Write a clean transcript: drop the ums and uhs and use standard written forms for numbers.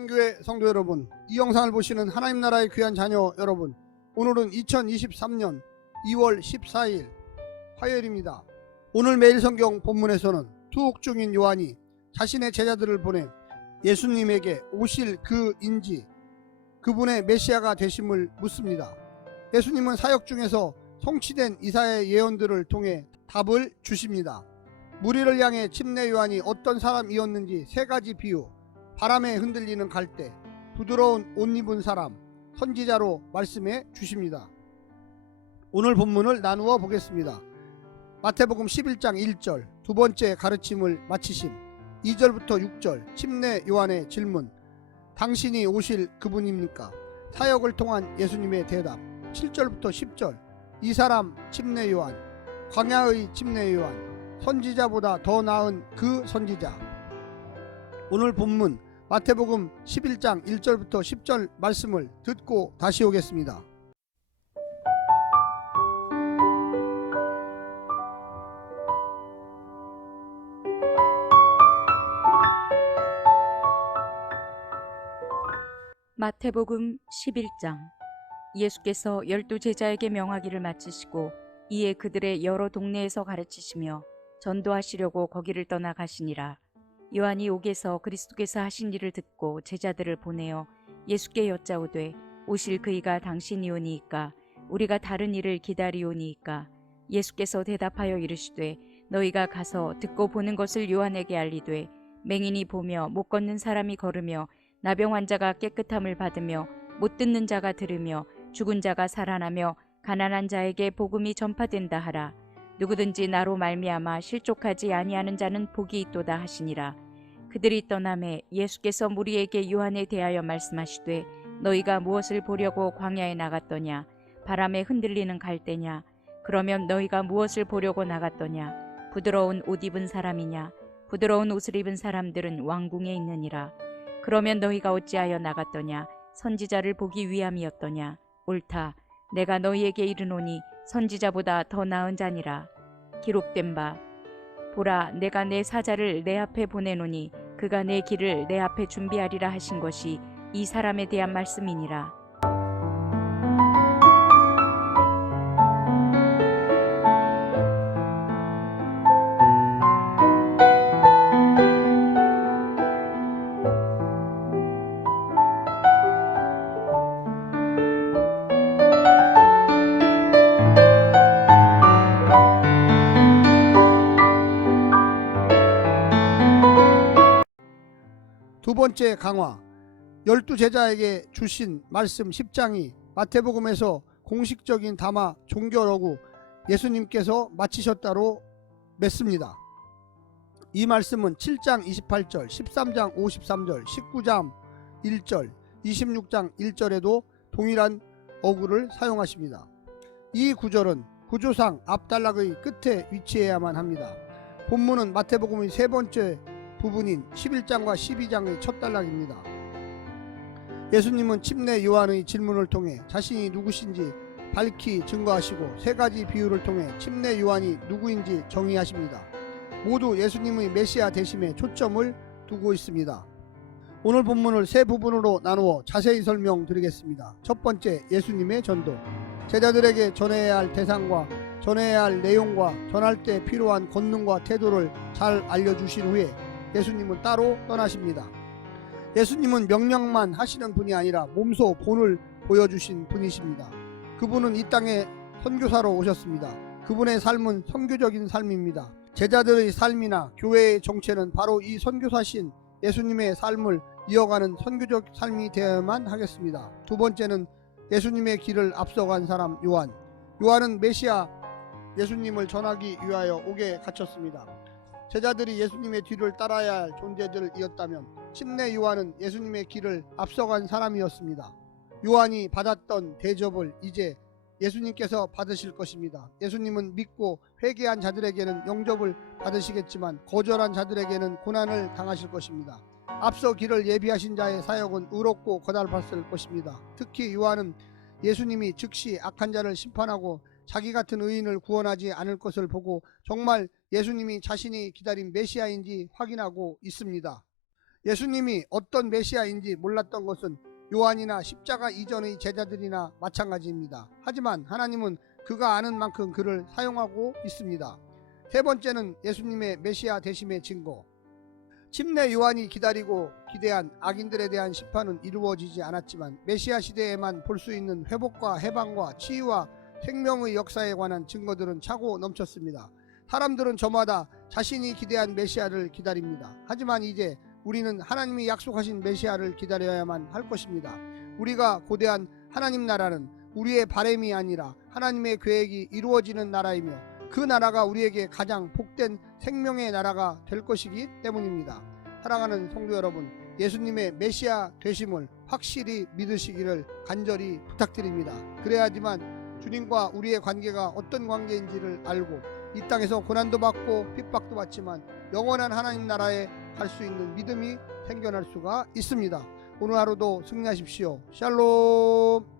한교회 성도 여러분, 이 영상을 보시는 하나님 나라의 귀한 자녀 여러분, 오늘은 2023년 2월 14일 화요일입니다. 오늘 매일 성경 본문에서는 투옥 중인 요한이 자신의 제자들을 보내 예수님에게 오실 그인지 그분의 메시아가 되심을 묻습니다. 예수님은 사역 중에서 성취된 이사야의 예언들을 통해 답을 주십니다. 무리를 향해 침례 요한이 어떤 사람이었는지 세 가지 비유, 바람에 흔들리는 갈대, 부드러운 옷 입은 사람, 선지자로 말씀해 주십니다. 오늘 본문을 나누어 보겠습니다. 마태복음 11장 1절, 두 번째 가르침을 마치심. 2절부터 6절, 침례 요한의 질문, 당신이 오실 그분입니까? 사역을 통한 예수님의 대답. 7절부터 10절, 이 사람 침례 요한, 광야의 침례 요한, 선지자보다 더 나은 그 선지자. 오늘 본문 마태복음 11장 1절부터 10절 말씀을 듣고 다시 오겠습니다. 마태복음 11장. 예수께서 12제자에게 명하기를 마치시고 이에 그들의 여러 동네에서 가르치시며 전도하시려고 거기를 떠나 가시니라. 요한이 옥에서 그리스도께서 하신 일을 듣고 제자들을 보내어 예수께 여짜오되 오실 그이가 당신이오니이까 우리가 다른 일을 기다리오니이까? 예수께서 대답하여 이르시되 너희가 가서 듣고 보는 것을 요한에게 알리되 맹인이 보며 못 걷는 사람이 걸으며 나병 환자가 깨끗함을 받으며 못 듣는 자가 들으며 죽은 자가 살아나며 가난한 자에게 복음이 전파된다 하라. 누구든지 나로 말미암아 실족하지 아니하는 자는 복이 있도다 하시니라. 그들이 떠나매 예수께서 무리에게 요한에 대하여 말씀하시되 너희가 무엇을 보려고 광야에 나갔더냐? 바람에 흔들리는 갈대냐? 그러면 너희가 무엇을 보려고 나갔더냐? 부드러운 옷 입은 사람이냐? 부드러운 옷을 입은 사람들은 왕궁에 있느니라. 그러면 너희가 어찌하여 나갔더냐? 선지자를 보기 위함이었더냐? 옳다. 내가 너희에게 이르노니 선지자보다 더 나은 자니라. 기록된 바 보라, 내가 내 사자를 내 앞에 보내노니 그가 내 길을 내 앞에 준비하리라 하신 것이 이 사람에 대한 말씀이니라. 두 번째 강화, 12제자에게 주신 말씀 10장이 마태복음에서 공식적인 담화 종결어구 예수님께서 마치셨다로 맺습니다. 이 말씀은 7장 28절, 13장 53절, 19장 1절, 26장 1절에도 동일한 어구를 사용하십니다. 이 구절은 구조상 앞단락의 끝에 위치해야만 합니다. 본문은 마태복음의 세 번째 부분인 11장과 12장의 첫 단락입니다. 예수님은 침례 요한의 질문을 통해 자신이 누구신지 밝히 증거하시고 세 가지 비유를 통해 침례 요한이 누구인지 정의하십니다. 모두 예수님의 메시아 되심에 초점을 두고 있습니다. 오늘 본문을 세 부분으로 나누어 자세히 설명드리겠습니다. 첫 번째, 예수님의 전도. 제자들에게 전해야 할 대상과 전해야 할 내용과 전할 때 필요한 권능과 태도를 잘 알려주신 후에 예수님은 따로 떠나십니다. 예수님은 명령만 하시는 분이 아니라 몸소 본을 보여주신 분이십니다. 그분은 이 땅에 선교사로 오셨습니다. 그분의 삶은 선교적인 삶입니다. 제자들의 삶이나 교회의 정체는 바로 이 선교사신 예수님의 삶을 이어가는 선교적 삶이 되어야만 하겠습니다. 두 번째는 예수님의 길을 앞서간 사람 요한. 요한은 메시아 예수님을 전하기 위하여 옥에 갇혔습니다. 제자들이 예수님의 뒤를 따라야 할 존재들이었다면 침례 요한은 예수님의 길을 앞서간 사람이었습니다. 요한이 받았던 대접을 이제 예수님께서 받으실 것입니다. 예수님은 믿고 회개한 자들에게는 영접을 받으시겠지만 거절한 자들에게는 고난을 당하실 것입니다. 앞서 길을 예비하신 자의 사역은 의롭고 거달팠을 것입니다. 특히 요한은 예수님이 즉시 악한 자를 심판하고 자기 같은 의인을 구원하지 않을 것을 보고 정말 예수님이 자신이 기다린 메시아인지 확인하고 있습니다. 예수님이 어떤 메시아인지 몰랐던 것은 요한이나 십자가 이전의 제자들이나 마찬가지입니다. 하지만 하나님은 그가 아는 만큼 그를 사용하고 있습니다. 세 번째는 예수님의 메시아 되심의 증거. 침례 요한이 기다리고 기대한 악인들에 대한 심판은 이루어지지 않았지만 메시아 시대에만 볼 수 있는 회복과 해방과 치유와 생명의 역사에 관한 증거들은 차고 넘쳤습니다. 사람들은 저마다 자신이 기대한 메시아를 기다립니다. 하지만 이제 우리는 하나님이 약속하신 메시아를 기다려야만 할 것입니다. 우리가 고대한 하나님 나라는 우리의 바램이 아니라 하나님의 계획이 이루어지는 나라이며 그 나라가 우리에게 가장 복된 생명의 나라가 될 것이기 때문입니다. 사랑하는 성도 여러분, 예수님의 메시아 되심을 확실히 믿으시기를 간절히 부탁드립니다. 그래야지만 주님과 우리의 관계가 어떤 관계인지를 알고 이 땅에서 고난도 받고 핍박도 받지만 영원한 하나님 나라에 갈 수 있는 믿음이 생겨날 수가 있습니다. 오늘 하루도 승리하십시오. 샬롬.